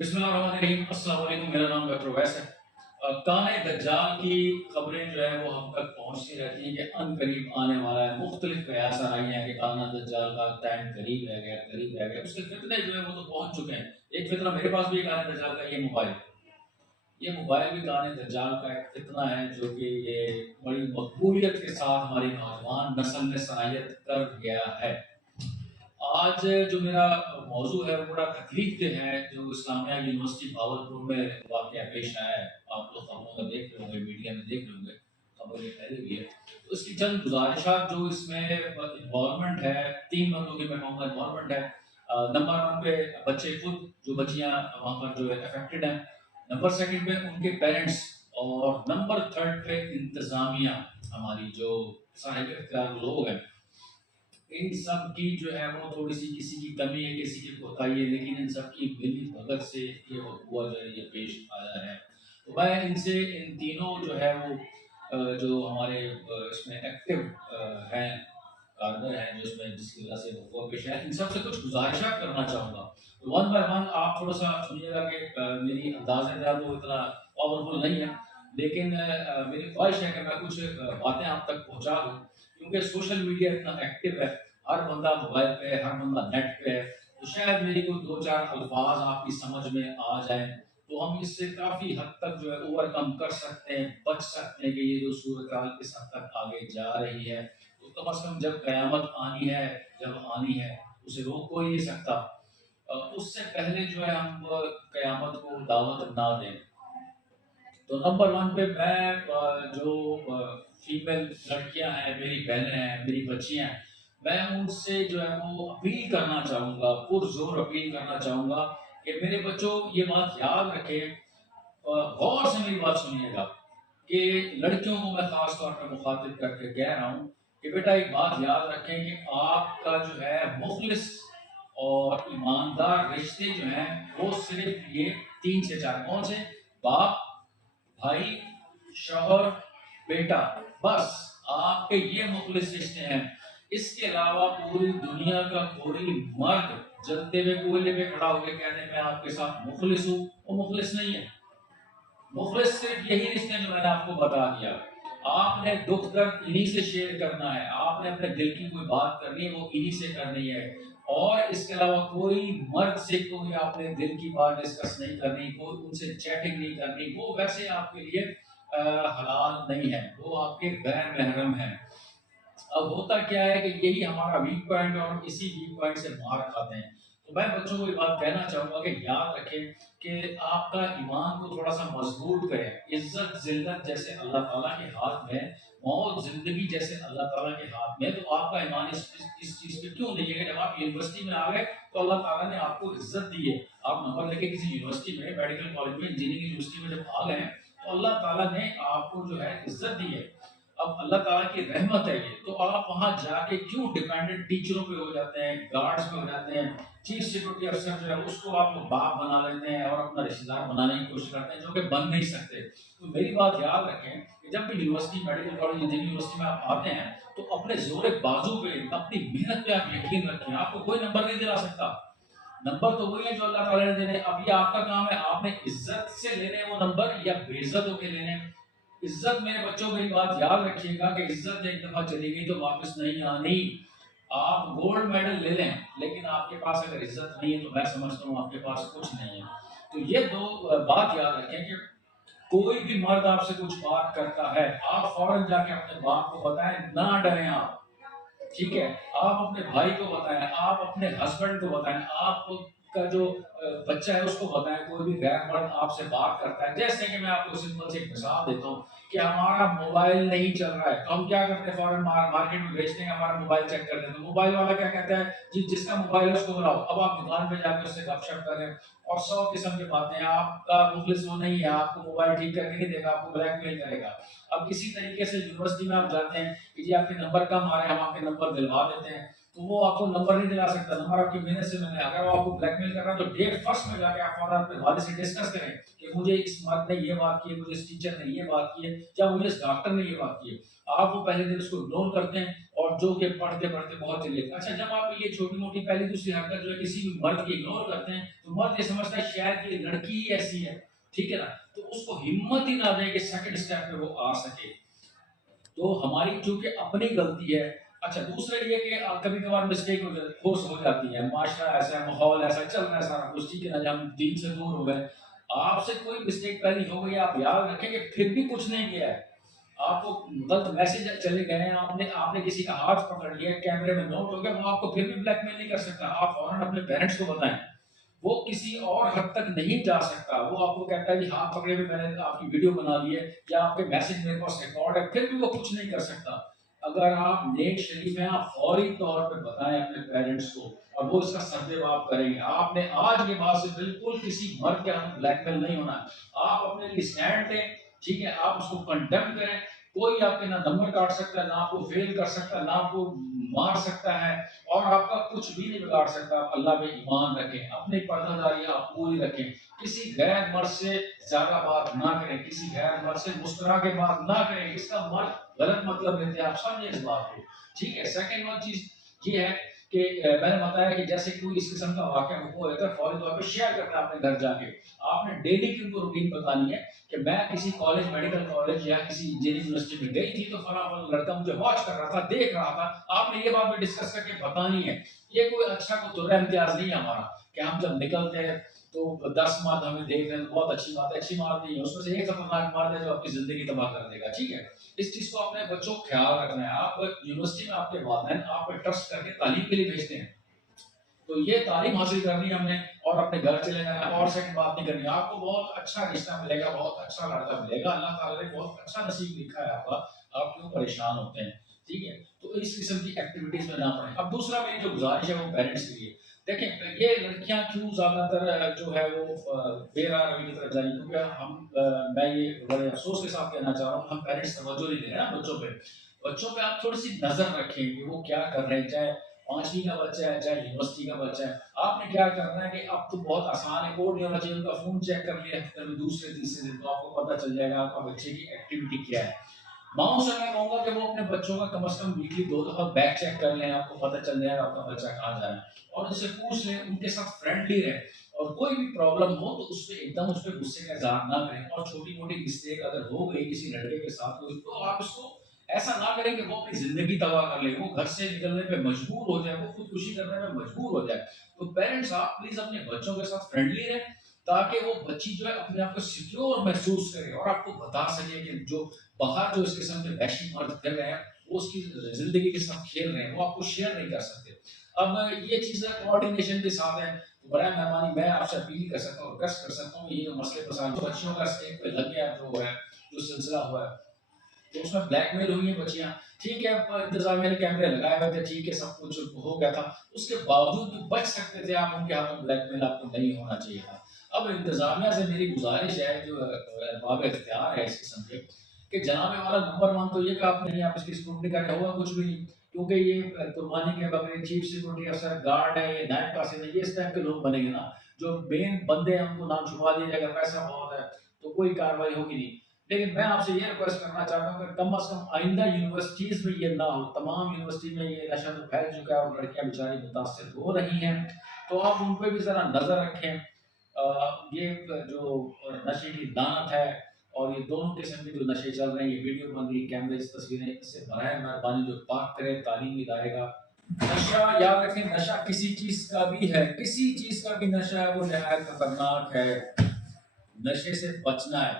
بسم اللہ الرحمن الرحیم، السلام علیکم۔ میرا نام ڈاکٹر ویس ہے۔ کانِ دجال کی خبریں جو ہے وہ ہم تک پہنچتی رہتی ہیں کہ ان قریب آنے والا ہے۔ مختلف قیاس آ رہی ہیں کہ کانِ دجال کا ٹائم قریب رہ گیا، قریب رہ گیا۔ اس کے فتنے جو ہے وہ تو پہنچ چکے ہیں۔ ایک فتنہ میرے پاس بھی کانِ دجال کا، یہ موبائل بھی کانِ دجال کا ایک فتنہ ہے، جو کہ یہ بڑی مقبولیت کے ساتھ ہماری نوجوان نسل میں صلاحیت کر گیا ہے۔ آج جو میرا موضوع ہے وہ بڑا تکلیف دہ ہے، جو اسلامیہ یونیورسٹی بھاولپور میں واقعہ پیش آیا ہے۔ آپ لوگ خبروں میں دیکھ رہے ہوں گے، میڈیا میں دیکھ رہے ہوں گے، خبر یہ پہلے بھی ہے۔ تو اس کی چند گزارشات جو اس میں انوالومنٹ ہے، 3 بندوں کی میں کہوں گا انوالومنٹ ہے۔ نمبر 1 پہ بچے خود، جو بچیاں وہاں پر جو ہے افیکٹڈ ہیں۔ نمبر 2 پہ ان کے پیرنٹس، اور نمبر 3 پہ انتظامیہ، ہماری جو صاحب اختیار لوگ ہیں، ان سب کی جو ہے وہ تھوڑی سی کسی کی کمی ہے، کسی کی کوتاہی ہے، لیکن ان سب کی ملی بھگت سے یہ ہوا جو ہے یہ پیش آیا ہے۔ تو میں ان سے، ان تینوں جو ہے وہ جو ہمارے اس میں ایکٹیو ہیں، کارگر ہیں، جو اس میں جس کی وجہ سے وہ ہوا پیش ہے، ان سب سے کچھ گزارشات کرنا چاہوں گا۔ تو 1 بائی 1 آپ تھوڑا سا سنیے گا کہ میری انداز ہے وہ اتنا پاورفل نہیں ہے، لیکن میری خواہش ہے کہ میں کچھ باتیں آپ تک پہنچا دوں، کیونکہ سوشل میڈیا اتنا ایکٹیو ہے، ہر بندہ موبائل پہ، ہر بندہ نیٹ پہ ہے، تو شاید میری کوئی 2-4 الفاظ آپ کی سمجھ میں آ جائیں، تو ہم اس سے کافی حد تک جو ہے اوور کم کر سکتے ہیں، بچ سکتے ہیں کہ یہ جو صورتحال اس حد تک آگے جا رہی ہے۔ تو کم از کم جب قیامت آنی ہے، جب آنی ہے، اسے روک کوئی نہیں سکتا۔ اس سے پہلے جو ہے ہم قیامت کو دعوت نہ دیں۔ تو نمبر 1 پہ میں جو فیمیل لڑکیاں ہیں، میری بہنیں ہیں، میری بچیاں ہیں، میں ان سے جو ہے وہ اپیل کرنا چاہوں گا، پرزور اپیل کرنا چاہوں گا کہ میرے بچوں یہ بات یاد رکھیں، غور سے میری بات سنیے گا، کہ لڑکیوں کو میں خاص طور پر مخاطب کر کے کہہ رہا ہوں کہ بیٹا ایک بات یاد رکھیں کہ آپ کا جو ہے مخلص اور ایماندار رشتے جو ہیں وہ صرف یہ 3 سے 4 کون سے؟ باپ، بھائی، شوہر، بیٹا، بس آپ کے یہ مخلص رشتے ہیں۔ اس کے علاوہ پوری دنیا کا کوئی مرد جلتے ہوئے کوئلے پہ کھڑا ہو کے کہنے میں آپ کے ساتھ مخلص ہوں، وہ مخلص نہیں ہے۔ مخلص صرف یہی رشتے ہیں جو میں نے آپ کو بتا دیا۔ آپ نے دکھ درد انہی سے شیئر کرنا ہے، آپ نے اپنے دل کی کوئی بات کرنی ہے وہ انہی سے کرنی ہے، اور اس کے علاوہ کوئی مرد سے کوئی آپ نے دل کی بات ڈسکس نہیں کرنی، کوئی ان سے چیٹنگ نہیں کرنی، وہ ویسے آپ کے لیے حلال نہیں ہے، وہ آپ کے غیر محرم ہیں۔ اب ہوتا کیا ہے کہ یہی ہمارا ویک پوائنٹ ہے، اور اسی ویک پوائنٹ سے مار کھاتے ہیں۔ تو میں بچوں کو یہ بات کہنا چاہوں گا کہ یاد رکھیں کہ آپ کا ایمان کو تھوڑا سا مضبوط کریں۔ عزت ذلت جیسے اللہ تعالیٰ کے ہاتھ میں، موت زندگی جیسے اللہ تعالیٰ کے ہاتھ میں، تو آپ کا ایمان اس چیز پہ کیوں نہیں ہے کہ جب آپ یونیورسٹی میں آ گئے تو اللہ تعالیٰ نے آپ کو عزت دی ہے، آپ نمبر لے کے کسی یونیورسٹی میں، میڈیکل کالج میں، انجینئرنگ یونیورسٹی میں جب آ گئے ہیں تو اللہ تعالیٰ نے آپ کو جو ہے عزت دی ہے۔ اب اللہ تعالیٰ کی رحمت ہے یہ، تو آپ وہاں جا کے کیوں ڈیپینڈنٹ ٹیچروں پہ ہو جاتے ہیں، گارڈز پہ ہو جاتے ہیں، چیف سیکورٹی افسر جو ہے اس کو آپ باپ بنا لیتے ہیں اور اپنا رشتہ دار بنانے کی کوشش کرتے ہیں، جو کہ بن نہیں سکتے۔ تو میری بات یاد رکھیں کہ جب بھی university, medical college, engineering university میں آپ آتے ہیں تو اپنے زور بازو پہ، اپنی محنت پہ آپ یقین رکھیں، آپ کو کوئی نمبر نہیں دلا سکتا۔ نمبر تو وہی ہے جو اللہ تعالیٰ نے دینے۔ اب یہ آپ کا کام ہے، آپ نے عزت سے لینے وہ نمبر یا بے عزت ہو کے لینے۔ عزت، میرے بچوں میری بات یاد رکھیے گا کہ عزت ایک دفعہ چلی گئی تو واپس نہیں آنی۔ آپ گولڈ میڈل لے لیں، لیکن آپ کے پاس اگر عزت نہیں ہے تو میں سمجھتا ہوں آپ کے پاس کچھ نہیں ہے۔ تو یہ 2 بات یاد رکھیں کہ کوئی بھی مرد آپ سے کچھ بات کرتا ہے، آپ فوراً جا کے اپنے باپ کو بتائیں، نہ ڈریں آپ، ٹھیک ہے؟ آپ اپنے بھائی کو بتائیں، آپ اپنے ہسبینڈ کو بتائیں، آپ کا جو بچہ ہے اس کو بتائیں، کوئی بھی غیر مرد آپ سے بات کرتا ہے، جیسے کہ میں آپ کو سمپل سے ایک مثال دیتا ہوں کہ ہمارا موبائل نہیں چل رہا ہے تو ہم کیا کرتے ہیں، فوراً مارکیٹ میں بیچتے ہیں، ہمارا موبائل چیک کرتے ہیں، تو موبائل والا کیا کہتا ہے، جی جس کا موبائل ہے اس کو بلاؤ۔ اب آپ دکان پہ جا کے اس سے گپ شپ کریں اور 100 قسم کی باتیں ہیں، آپ کا مخلص وہ نہیں ہے، آپ کو موبائل ٹھیک کر کے نہیں دے گا، آپ کو بلیک میل کرے گا۔ اب اسی طریقے سے یونیورسٹی میں آپ جاتے ہیں کہ جی آپ کے نمبر کم آ رہے ہیں، ہم آپ کے نمبر دلوا دیتے ہیں، تو وہ آپ کو نمبر نہیں دلا سکتا، نمبر آپ کی محنت سے میں نے، اگر وہ آپ کو بلیک میل کر رہا ہے تو ڈے فرسٹ میں جا کے آپ فوراً اپنے والد سے ڈسکس کریں کہ مجھے اس مرد نے یہ بات کی ہے، مجھے اس ٹیچر نے یہ بات کی ہے، یا مجھے اس ڈاکٹر نے یہ بات کی ہے۔ آپ وہ پہلے دن اس کو اگنور کرتے ہیں اور جو کہ پڑھتے پڑھتے بہت چلے۔ اچھا، جب آپ یہ چھوٹی موٹی پہلی دوسری حرکت جو ہے کسی بھی مرد کی اگنور کرتے ہیں تو مرد یہ سمجھتا ہے شاید یہ لڑکی ہی ایسی ہے، ٹھیک ہے نا، تو اس کو ہمت ہی نہ دیں کہ سیکنڈ اسٹیپ پہ وہ آ سکے۔ تو ہماری چونکہ اپنی غلطی ہے۔ اچھا، دوسرا یہ کہ کبھی کبھار مسٹیک ہو جاتی ہے، معاشرہ ایسا ہے، ماحول ایسا چل رہا ہے سارا کچھ، ٹھیک ہے نا، ہم دین سے دور ہو گئے، آپ سے کوئی مسٹیک پہلی ہو گئی، آپ یاد رکھیں کہ پھر بھی کچھ نہیں کیا ہے، آپ کو غلط میسج چلے گئے ہیں، آپ نے کسی کا ہاتھ پکڑ لیا، کیمرے میں نوٹ ہو گیا، وہ آپ کو پھر بھی بلیک میل نہیں کر سکتا، آپ فوراً اپنے پیرنٹس کو بتائیں، وہ کسی اور حد تک نہیں جا سکتا، وہ آپ کو کہتا ہے کہ ہاتھ پکڑے ہوئے میں نے آپ کی ویڈیو بنا لی ہے یا آپ کے میسج میرے پاس ریکارڈ ہے، پھر بھی وہ کچھ نہیں کر سکتا۔ اگر آپ نیک شریف ہیں، آپ فوری طور پہ بتائیں اپنے پیرنٹس کو، اور وہ اس کا سدبھاؤ آپ کریں گے۔ آپ نے آج کے بعد سے بالکل کسی مرد کے ہاتھ بلیک میل نہیں ہونا، آپ اپنے لیے اسٹینڈ لیں، ٹھیک ہے، آپ اس کو کنڈیم کریں، کوئی آپ کے نہ نمبر کاٹ سکتا ہے، نہ آپ کو فیل کر سکتا ہے، نہ آپ کو مار سکتا ہے، اور آپ کا کچھ بھی نہیں بگاڑ سکتا۔ آپ اللہ پہ ایمان رکھیں، اپنی پردہ داری آپ پوری رکھیں، کسی غیر مرد سے زیادہ بات نہ کریں، کسی غیر مرد سے مسکرا کے بات نہ کریں، اس کا مرد غلط مطلب لیتے ہیں، آپ سمجھیں اس بات کو، ٹھیک ہے۔ سیکنڈ ون چیز یہ ہے کہ میں نے بتایا کہ جیسے کوئی اس قسم کا واقعہ ہو جاتا ہے، فوری طور پہ شیئر کرنا ہے اپنے گھر جا کے، آپ نے ڈیلی کی ان کو روٹین بتانی ہے کہ میں کسی کالج، میڈیکل کالج یا کسی انجینئرنگ یونیورسٹی میں گئی تھی تو فلاں فلاں لڑکا مجھے واچ کر رہا تھا، دیکھ رہا تھا، آپ نے یہ بات بھی ڈسکس کر کے بتانی ہے۔ یہ کوئی اچھا کوئی ترہ امتیاز نہیں ہے ہمارا کہ ہم جب نکلتے ہیں تو 10 مرد ہمیں دیکھ رہے ہیں تو بہت اچھی بات ہے، اچھی بات نہیں ہے، اس میں سے ایک خطرناک مرد ہے جو آپ کی زندگی تباہ کر دے گا، ٹھیک ہے۔ اس چیز کو اپنے بچوں کو خیال رکھنا ہے۔ آپ یونیورسٹی میں آپ کے والدین آپ پہ ٹرسٹ کر کے تعلیم کے لیے بھیجتے ہیں، تو یہ تعلیم حاصل کرنی ہے ہم نے، اور اپنے گھر چلے جانا ہے، اور سیکنڈ بات نہیں کرنی ہے۔ آپ کو بہت اچھا رشتہ ملے گا، بہت اچھا لڑکا ملے گا، اللہ تعالیٰ نے بہت اچھا نصیب لکھا ہے آپ کا، آپ کیوں پریشان ہوتے ہیں، ٹھیک ہے۔ تو اس قسم کی ایکٹیویٹیز میں نہ پڑیں۔ اب دوسرا میری جو گزارش ہے وہ پیرنٹس کے لیے، دیکھیں یہ لڑکیاں کیوں زیادہ تر جو ہے وہ بے راہ روی کی طرف جائیں، کیونکہ میں یہ بڑے افسوس کے ساتھ کہنا چاہ رہا ہوں، ہم پیرنٹس توجہ نہیں دے رہے ہیں بچوں پہ۔ بچوں پہ آپ تھوڑی سی نظر رکھیں کہ وہ کیا کر رہے ہیں، چاہے 5ویں کا بچہ ہے، چاہے یونیورسٹی کا بچہ ہے، آپ نے کیا کرنا ہے کہ اب تو بہت آسان ہے، کوڈ نہیں ہونا چاہیے، ان کا فون چیک کر لیا ہفتے میں دوسرے تیسرے دن، تو آپ کو پتہ چل جائے گا آپ کا بچے کی ایکٹیویٹی کیا ہے۔ ماؤں سے میں کہوں گا کہ وہ اپنے بچوں کا کم از کم ویکلی 2 دفعہ بیک چیک کر لیں، آپ کو پتہ چل جائے گا آپ کا بچہ کہاں جا رہا ہے، اور ان سے پوچھ لیں، ان کے ساتھ فرینڈلی رہیں، اور کوئی بھی پرابلم ہو تو اس پہ ایک دم اس پہ غصے کا اظہار نہ کریں، اور چھوٹی موٹی مسٹیک اگر ہو گئی کسی لڑکے کے ساتھ تو آپ اس کو ایسا نہ کریں کہ وہ اپنی زندگی تباہ کر لے، وہ گھر سے نکلنے پہ مجبور ہو جائے، وہ خودکشی کرنے پہ مجبور ہو جائے۔ تو پیرنٹس آپ پلیز اپنے بچوں کے ساتھ فرینڈلی رہیں، تاکہ وہ بچی جو ہے اپنے آپ کو سیکیور محسوس کرے، اور آپ کو بتا سکے کہ جو باہر جو اس قسم کے وحشی مرد پھر رہے ہیں وہ اس کی زندگی کے ساتھ کھیل رہے ہیں، وہ آپ کو شیئر نہیں کر سکتے۔ اب یہ چیزیں کوآرڈینیشن کے ساتھ ہیں، برائے مہربانی میں آپ سے اپیل کر سکتا ہوں، ریکویسٹ کر سکتا ہوں، یہ جو مسئلے مسائل جو بچیوں کا اسٹیک پہ لگ گیا جو ہے، جو سلسلہ ہوا ہے، تو اس میں بلیک میل ہوئی ہیں بچیاں، ٹھیک ہے، انتظامیہ نے کیمرے لگائے ہوئے تھے، ٹھیک ہے، سب کچھ ہو گیا تھا، اس کے باوجود بھی بچ سکتے تھے آپ، ان کے ہاتھوں بلیک میل آپ کو نہیں ہونا چاہیے تھا۔ اب انتظامیہ سے میری گزارش ہے، جو باب اختیار ہے اس قسم کے، کہ جناب والا نمبر 1 تو یہ کہ آپ نہیں، آپ اس کی اسکروٹنی کریں، ہوگا کچھ بھی نہیں، کیونکہ یہ قربانی کے بغیر چیف سیکورٹی افسر، گارڈ ہے، یہ نائب قاصد ہے، یہ اس ٹائپ کے لوگ بنیں گے نا، جو مین بندے ہیں ان کو نام چھپوا دیا جائے گا، پیسہ بہت ہے تو کوئی کارروائی ہوگی نہیں۔ لیکن میں آپ سے یہ ریکویسٹ کرنا چاہتا ہوں کہ کم از کم آئندہ یونیورسٹیز میں یہ نہ ہو، تمام یونیورسٹی میں یہ نشہ تو پھیل چکا ہے اور لڑکیاں بیچاری متاثر ہو رہی ہیں، تو آپ ان پہ بھی ذرا نظر رکھیں۔ یہ جو نشے کی لعنت ہے، اور یہ دونوں قسم کے جو نشے چل رہے ہیں، یہ ویڈیو بندی، کیمرے، تصویریں، اس سے برائے مہربانی جو پاک کرے تعلیمی ادارے کا۔ نشہ یاد رکھیں، نشہ کسی چیز کا بھی ہے، کسی چیز کا بھی نشہ ہے وہ نہایت خطرناک ہے، نشے سے بچنا ہے۔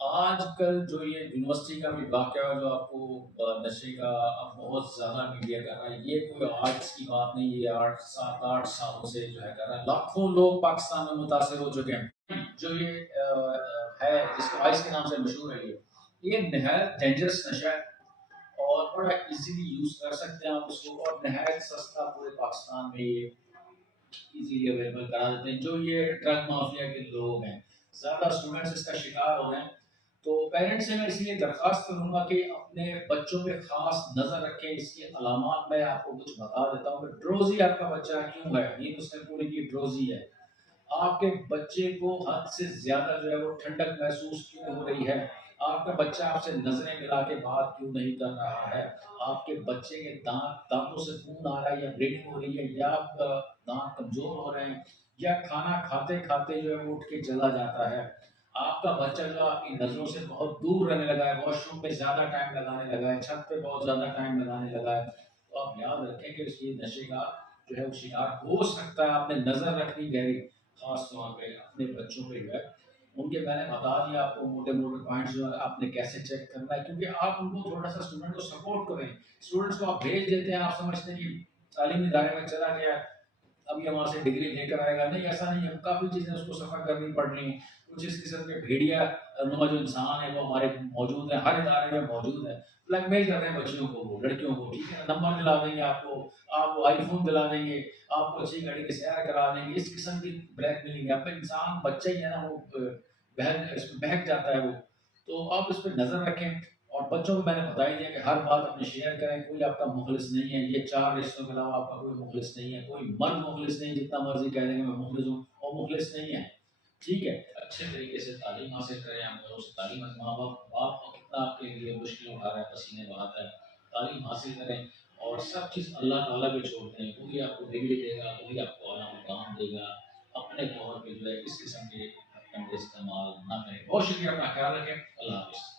آج کل جو یہ یونیورسٹی کا بھی واقعہ ہے، جو آپ کو نشے کا اب بہت زیادہ میڈیا کر رہا ہے، یہ کوئی آج کی بات نہیں، یہ 7 8 سالوں سے جو ہے کر رہا ہے، لاکھوں لوگ پاکستان میں متاثر ہو چکے ہیں۔ جو یہ ہے جس کو آئس کے نام سے مشہور ہے، یہ نہایت ڈینجرس نشہ ہے، اور بڑا ایزیلی یوز کر سکتے ہیں آپ اس کو، اور نہایت سستا پورے پاکستان میں یہ ایزیلی اویلیبل کرا دیتے ہیں۔ جو یہ ڈرگ مافیا کے لوگ ہیں، زیادہ اسٹوڈنٹس اس کا شکار ہو رہے ہیں، تو پیرنٹس سے میں اس لیے درخواست کروں گا کہ اپنے بچوں پہ خاص نظر رکھیں. اس کی علامات میں آپ کو کچھ بتا دیتا ہوں کہ ڈروزی آپ کا بچہ کیوں ہے. نیند اس نے پوری کی ڈروزی ہے. آپ کے بچے کو حد سے زیادہ جو ہے وہ ٹھنڈک محسوس کیوں ہو رہی ہے. آپ کا بچہ آپ سے نظریں ملا کے بات کیوں نہیں کر رہا ہے. آپ کے بچے کے دانتوں سے خون آ رہا ہے یا بلیڈنگ ہو رہی ہے یا دانت کمزور ہو رہے ہیں یا کھانا کھاتے کھاتے جو ہے وہ اٹھ کے چلا جاتا ہے. آپ کا بچہ جو آپ کی نظروں سے بہت دور رہنے لگا ہے, واش روم پہ زیادہ ٹائم لگانے لگا ہے, چھت پہ بہت زیادہ ٹائم لگانے لگا ہے, تو آپ یاد رکھیں کہ اس کی نشے کا جو ہے وہ شکار ہو سکتا ہے. آپ نے نظر رکھنی گہری خاص طور پہ اپنے بچوں پہ جو ہے ان کے. میں نے بتا دیا آپ کو موٹے موٹے پوائنٹس جو ہے آپ نے کیسے چیک کرنا ہے, کیونکہ آپ ان کو تھوڑا سا اسٹوڈنٹ کو سپورٹ کریں. اسٹوڈنٹس کو آپ بھیج دیتے ہیں, آپ سمجھتے ہیں کہ تعلیمی ادارے میں چلا گیا اب یہ وہاں سے ڈگری لے کر آئے گا. نہیں, ایسا نہیں ہے. کافی چیزیں اس کو سفر کرنی پڑ رہی ہیں. کچھ اس قسم کے بھیڑیا نما جو انسان ہے وہ ہمارے موجود ہیں, ہر ادارے میں موجود ہے. بلیک میل کر رہے ہیں بچیوں کو, وہ لڑکیوں کو, ٹھیک ہے, نمبر دلا دیں گے آپ کو آئی فون دلا دیں گے, آپ کو اچھی گاڑی کی سیر کرا دیں گے. اس قسم کی بلیک میلنگ ہے. اب انسان بچہ ہی ہے نا, وہ اس میں بہک جاتا ہے وہ. تو آپ اس پہ نظر رکھیں. اور بچوں کو میں نے بتا ہی دیا کہ ہر بات اپنے شیئر کریں. کوئی آپ کا مخلص نہیں ہے, یہ 4 رشتوں کے علاوہ آپ کا کوئی مخلص نہیں ہے. کوئی مرد مخلص نہیں, جتنا مرضی کہہ دیں گے میں مخلص ہوں, اور مخلص نہیں ہے. ٹھیک ہے, اچھے طریقے سے تعلیم حاصل کریں. آپ کو تعلیم ماں باپ کتنا آپ کے لیے مشکل اٹھا رہا ہے, پسینے بہاتا ہے. تعلیم حاصل کریں اور سب چیز اللہ تعالیٰ پہ چھوڑ دیں. وہی آپ کو ڈگری دے گا, وہی آپ کو اعلیٰ مقام دے گا. اپنے طور پہ جو ہے اس قسم کے استعمال نہ کریں. بہت شکریہ, اپنا خیال رکھیں. اللہ حافظ.